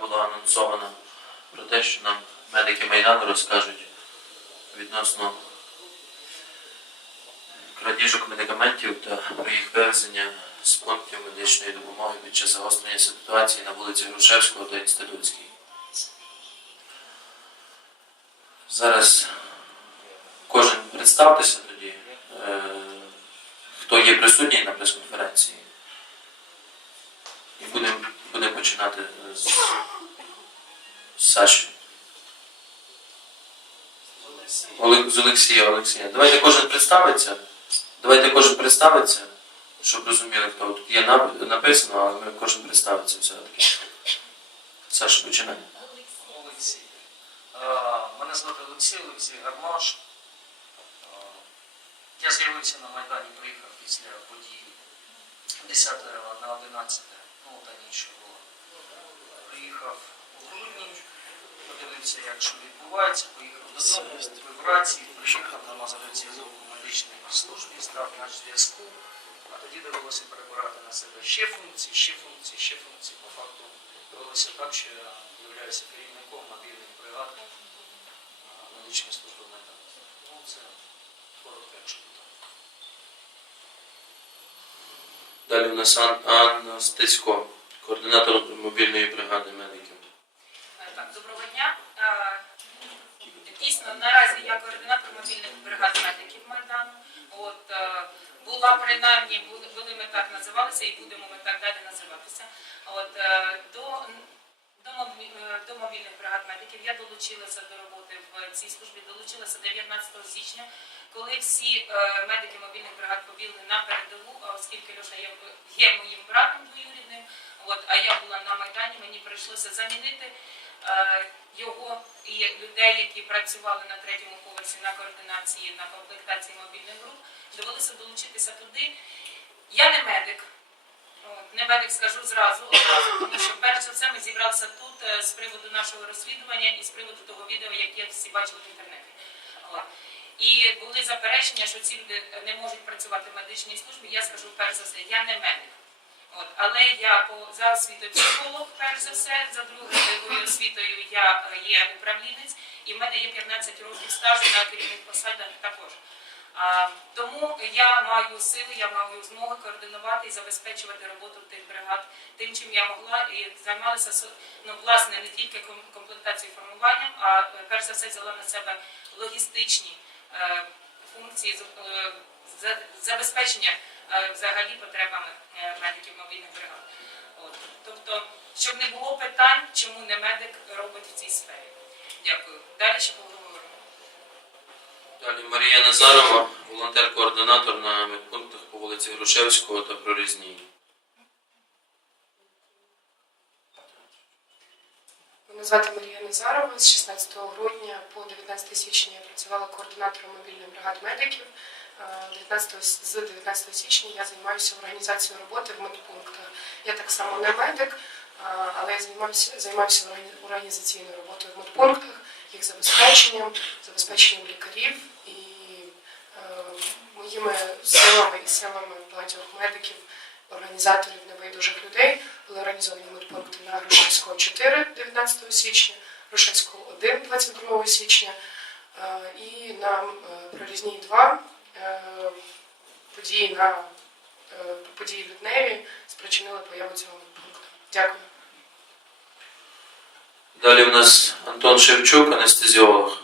було анонсовано про те, що нам медики Майдану розкажуть відносно крадіжок медикаментів та про їх вивезення з пунктів медичної допомоги під час загострення ситуації на вулиці Грушевського та Інститутській. Зараз кожен представтеся тоді, е, хто є присутній на прес-конференції. І будемо будемо починати з, з Саші. Олег, з Олексія, Олексія. Давайте кожен представиться. Давайте кожен представиться, щоб розуміли, хто тут є написано, але ми кожен представиться все-таки. Саша, починай. Олексій. Е, Мене звати Олексій, Олексій Гармаш. Е, Я з'явився на Майдані, приїхав після події 10 на 11, ну та ніч було. Приїхав у грудні, подивився, як що відбувається, поїхав додому, в рації, приїхав на зв'язок у медичній службі, став на зв'язку, а тоді довелося перебирати на себе ще функції, ще функції, ще функції. По факту довелося так, що я являюся керівником мобільних бригад медичної служби Майдану. Ну, це коротко, якщо так. Далі у нас Ан- Анна Стецько, координатор мобільної бригади медиків. Так, доброго дня. Дійсно, наразі я координатор мобільних бригад медиків Майдану. От е, була принаймні, були ми так називалися і будемо ми так далі називатися. От е, до, до, е, мобільних бригад медиків я долучилася до роботи в цій службі, долучилася 19 січня, коли всі е, медики мобільних бригад побігли на передову, оскільки Льоша є, моїм братом двоюрідним, от, а я була на Майдані, мені прийшлося замінити е, його і людей, які працювали на третьому поверсі на координації, на комплектації мобільних груп, довелося долучитися туди. Я не медик, не медик скажу зразу, одразу, тому що перш за все ми зібралися тут е, з приводу нашого розслідування і з приводу того відео, яке всі бачили в інтернеті. І були заперечення, що ці люди не можуть працювати в медичній службі. Я скажу перш за все, я не медик. От, але я по за освітою психолог, перш за все, за другою освітою я е, є управлінець, і в мене є 15 років стажу на керівних посадах також. Тому я маю сили, я маю змогу координувати і забезпечувати роботу тих бригад тим, чим я могла, і займалася ну, власне не тільки комплектацією формуванням, а перш за все взяла на себе логістичні е, функції е, за- забезпечення е, взагалі потребами медиків мобільних бригад. От. Тобто, щоб не було питань, чому не медик робить в цій сфері. Дякую. Далі ще поговоримо. Далі Марія Назарова, волонтер-координатор на медпунктах по вулиці Грушевського та Прорізній. Мене звати Марія Назарова. З 16 грудня по 19 січня я працювала координатором мобільних бригад медиків. Е, 19, з 19 січня я займаюся організацією роботи в медпунктах. Я так само не медик, е, але я займаюся, займаюся організаційною роботою в медпунктах, їх забезпеченням, забезпеченням лікарів і е, моїми силами і силами багатьох медиків, організаторів небайдужих людей були організовані медпункти на Грушевського 4 19 січня, Грушевського 1 22 січня е, і на е, Прорізній 2 е, події на події в Лютневі спричинили появу цього медпункту. Дякую. Далі у нас Антон Шевчук, анестезіолог.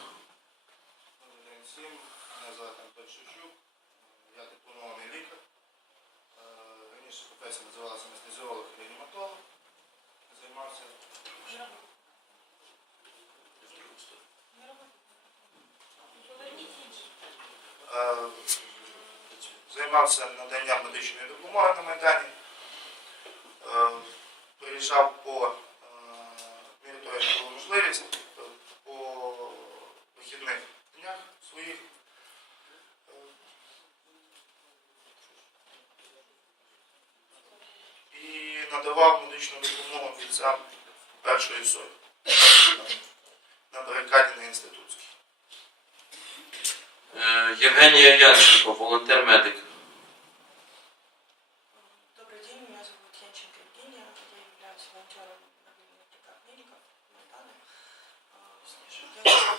Займався наданням медичної допомоги на Майдані. Приїжджав по була можливість, е, по вихідних днях своїх. Е, І надавав медичну допомогу бійцям першої сотні на барикаді на інститутській. Е, Євгенія Янченко, волонтер-медик. Добрый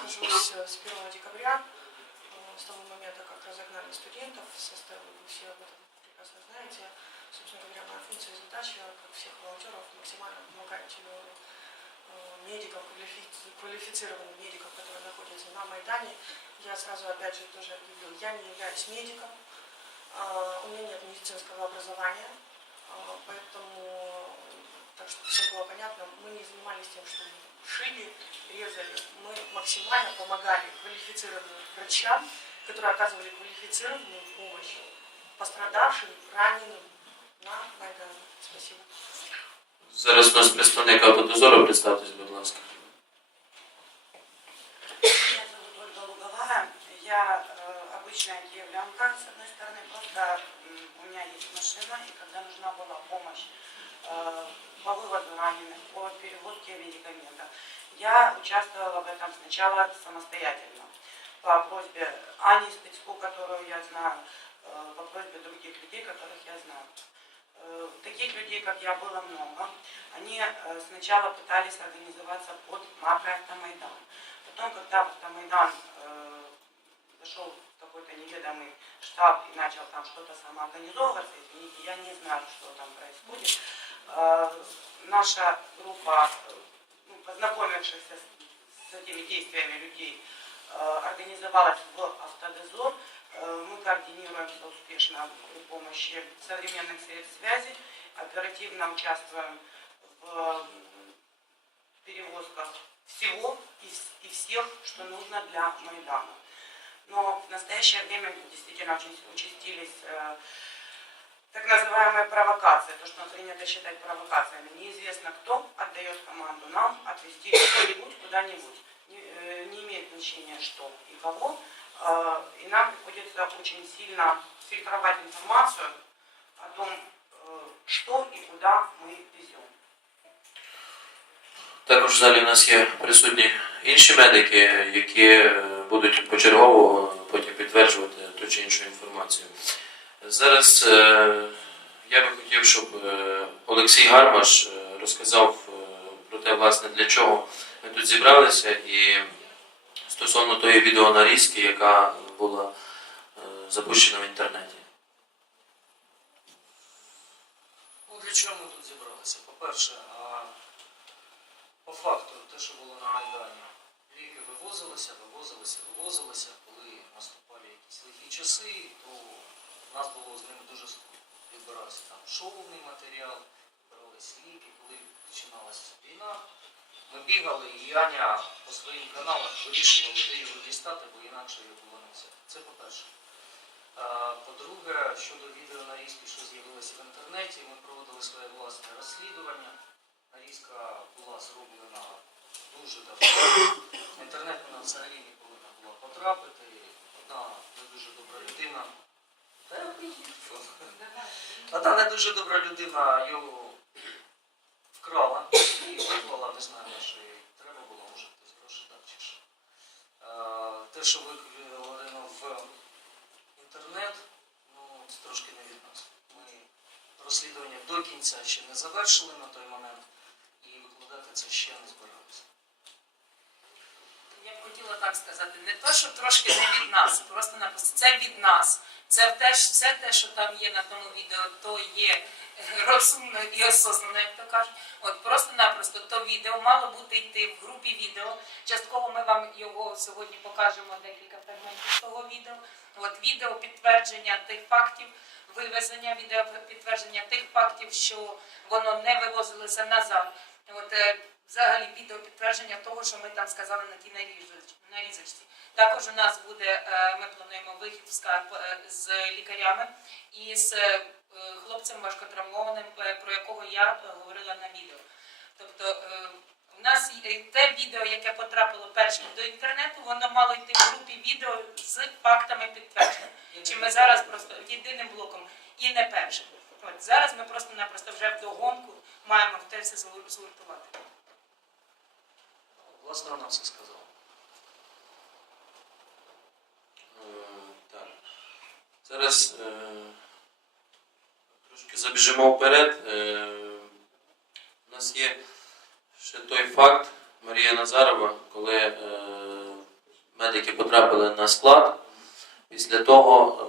э, с 1 декабря, э, с того момента, как разогнали студентов, составы вы все об этом прекрасно знаете. Собственно говоря, моя функция и задача, как всех волонтеров, максимально помогать э, э, медикам, квалифи- квалифицированным медикам, которые находятся на Майдане. Я сразу опять же тоже объявлю, я не являюсь медиком, а, у меня нет медицинского образования, поэтому, так что всем было понятно, мы не занимались тем, что шили, резали. Мы максимально помогали квалифицированным врачам, которые оказывали квалифицированную помощь пострадавшим, раненым на Майдане. Спасибо. Зараз у нас представник Автодозору, представтесь, будь ласка. Меня зовут Ольга Луговая. Я э, обычная киевлянка, с одной стороны, просто у меня есть машина, и когда нужна была помощь по выводу раненых, по перевозке медикаментов, я участвовала в этом сначала самостоятельно, по просьбе Ани Стыцку, которую я знаю, э, по просьбе других людей, которых я знаю. Э, Таких людей, как я, было много. Они э, сначала пытались организоваться под макроавтомайдан. Потом, когда в Автомайдан зашел какой-то неведомый штаб и начал там что-то самоорганизовываться, извините, я не знаю, что там происходит, наша группа, э, ну, познакомившихся с, с этими действиями людей, э, организовалась в автодозор. Э, мы координируемся успешно при помощи современных средств связи, оперативно участвуем в перевозках всего и, всех, что нужно для Майдана. Но в настоящее время действительно очень участились э, так называемые провокации, то, что принято считать провокациями. Неизвестно, кто отдает команду нам отвести что-нибудь куда-нибудь. Не, э, не имеет значения, что и кого. Э, и нам приходится очень сильно фильтровать информацию о том, э, что и куда мы везем. Також в залі в нас є присутні інші медики, які е, будуть почергово потім підтверджувати ту чи іншу інформацію. Зараз е, я би хотів, щоб е, Олексій Гармаш е, розказав про те, власне, для чого ми тут зібралися, і стосовно тої відеонарізки, яка була запущена в інтернеті. Ну, для чого ми тут зібралися? По-перше, по факту, те, що було на Майдані, ліки вивозилися, вивозилися, вивозилися. Коли наступали якісь лихі часи, то в нас було з ними дуже. Відбирався там шовний матеріал, брались ліки, коли починалася війна. Ми бігали, і Аня по своїм каналах вирішувала, де його дістати, бо інакше його було не взяти. Це по-перше. По-друге, щодо відеонарізки, що з'явилося в інтернеті, ми проводили своє власне розслідування. Нарізка була зроблена дуже давно. Інтернет вона взагалі не повинна була потрапити. Одна не дуже добра людина. Та приїхав. Одна не дуже добра людина його вкрала і виклала, не знаю, на що їй треба було, може хтось гроші дав чи що. Е, Те, що викладено в інтернет, ну, це трошки не від нас. Ми розслідування до кінця ще не завершили на той момент і викладати це ще не збиралися. Я б хотіла так сказати, не то, що трошки не від нас, просто написано, це від нас. Це теж все те, що там є на тому відео, то є розумно і осознано, як то кажуть. От просто-напросто то відео мало бути йти в групі відео. Частково ми вам його сьогодні покажемо декілька фрагментів того відео. От відео підтвердження тих фактів, вивезення, відео підтвердження тих фактів, що воно не вивозилося назад. От е, взагалі відео підтвердження того, що ми там сказали на тій нарізочці. Також у нас буде, е, ми плануємо вихід е, з лікарями і з е, хлопцем важкотравмованим, про якого я говорила на відео. Тобто у нас те відео, яке потрапило першим до інтернету, воно мало йти в групі відео з фактами підтвердження. Чи ми зараз просто єдиним блоком і не першим. От зараз ми просто-напросто вже в догонку маємо те все згуртувати. Власне, вона все сказала. Е, Так. Зараз е, трошки забіжимо вперед. Е, у нас є ще той факт Марія Назарова, коли медики потрапили на склад. Після того,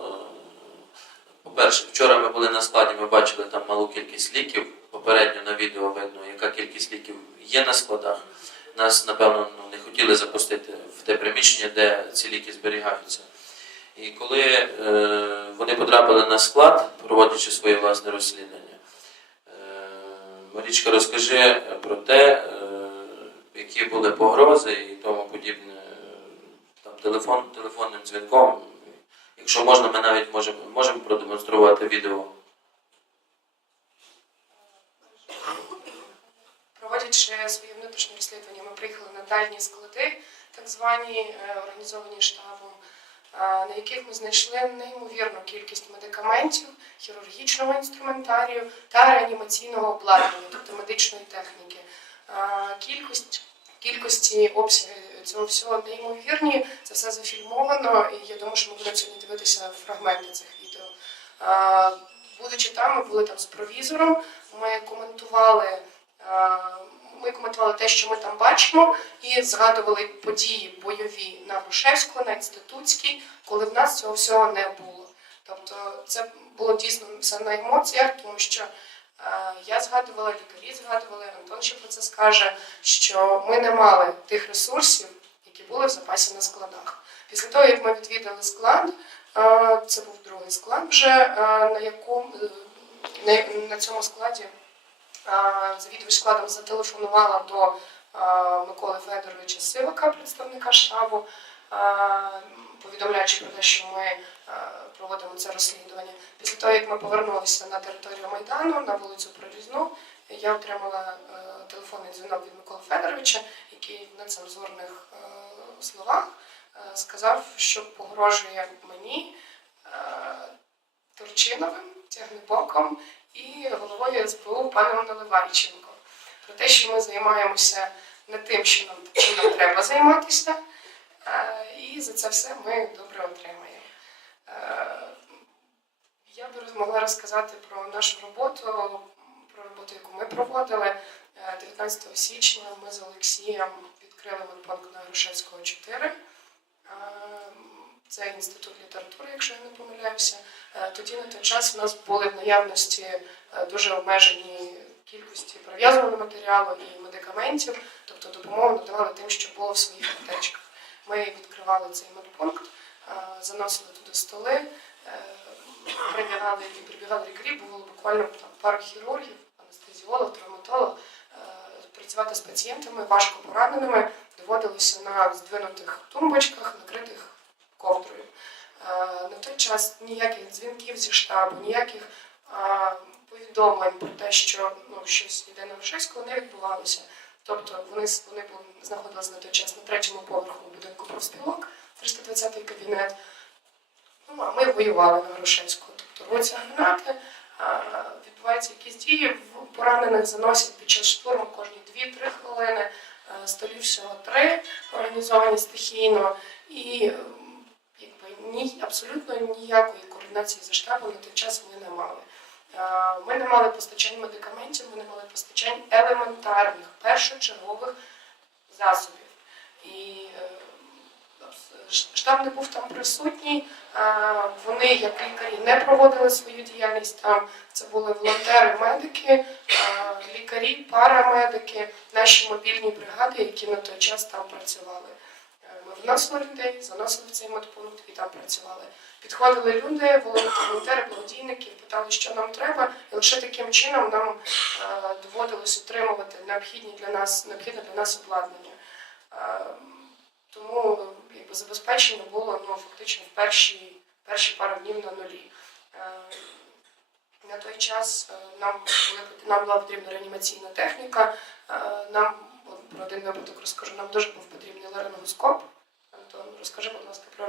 по-перше, вчора ми були на складі, ми бачили там малу кількість ліків. Попередньо на відео видно, яка кількість ліків є на складах. Нас, напевно, ну, не хотіли запустити в те приміщення, де ці ліки зберігаються. І коли е, вони потрапили на склад, проводячи своє власне розслідування, е, Марічка, розкажи про те, е, які були погрози і тому подібне. Там телефон, телефонним дзвінком. Якщо можна, ми навіть можемо, можемо продемонструвати відео. Проводячи свої внутрішні розслідування, ми приїхали на дальні склади, так звані е, організовані штабом, е, на яких ми знайшли неймовірну кількість медикаментів, хірургічного інструментарію та реанімаційного обладнання, тобто медичної техніки. Е, Кількість кількості обсяги цього всього неймовірні. Це все зафільмовано, і я думаю, що ми будемо сьогодні дивитися фрагменти цих відео. Будучи там, ми були там з провізором. Ми коментували. Е, Ми коментували те, що ми там бачимо, і згадували події бойові на Грушевську, на інститутській, коли в нас цього всього не було. Тобто це було дійсно все на емоціях, тому що е, я згадувала, лікарі згадували, Антон ще про це скаже, що ми не мали тих ресурсів, які були в запасі на складах. Після того, як ми відвідали склад, е, це був другий склад вже, е, на якому на, на цьому складі завідувач складом зателефонувала до Миколи Федоровича Сивака, представника штабу, повідомляючи про те, що ми проводимо це розслідування. Після того, як ми повернулися на територію Майдану, на вулицю Прорізну, я отримала телефонний дзвінок від Миколи Федоровича, який в нецензурних словах сказав, що погрожує мені Турчиновим, Тягнебоком і головою СБУ паном Наливайченко. Про те, що ми займаємося не тим, що нам, чим нам треба займатися, е, і за це все ми добре отримаємо. Е, Я би могла розказати про нашу роботу, про роботу, яку ми проводили. Е, 19 січня ми з Олексієм відкрили медпункт на Грушевського 4. Це інститут літератури, якщо я не помиляюся. Е, Тоді на той час у нас були в наявності е, дуже обмежені кількості прив'язаного матеріалу і медикаментів, тобто допомогу надавали тим, що було в своїх аптечках. Ми відкривали цей медпункт, е, заносили туди столи, прибігали і прибігали лікарі, було буквально там пару хірургів, анестезіолог, травматолог. Працювати з пацієнтами важко пораненими доводилося на здвинутих тумбочках, накритих На той час ніяких дзвінків зі штабу, ніяких повідомлень про те, що ну, щось йде на Вишевського, не відбувалося. Тобто вони, вони знаходилися на той час на третьому поверху будинку профспілок, 320-й кабінет. Ну, а ми воювали на Грушевського. Тобто рвуться гранати, відбуваються якісь дії, поранених заносять під час штурму кожні 2-3 хвилини, е, столів всього три, організовані стихійно. І е, ні, абсолютно ніякої координації за штабом на той час ми не мали. Е, Ми не мали постачань медикаментів, ми не мали постачань елементарних, першочергових засобів. І е, штаб не був там присутній. Е, Вони, як лікарі, не проводили свою діяльність там. Це були волонтери, медики, лікарі, парамедики, наші мобільні бригади, які на той час там працювали. Вносили людей, заносили в цей медпункт і там працювали. Підходили люди, волонтери, благодійники, питали, що нам треба, і лише таким чином нам е, доводилось отримувати необхідні для нас необхідне для нас обладнання. Е, тому якби забезпечення було ну, фактично в перші, перші пару днів на нулі. Е, на той час нам, нам була потрібна реанімаційна техніка. Нам про один випадок розкажу, нам дуже був потрібний ларингоскоп. Будь ласка, про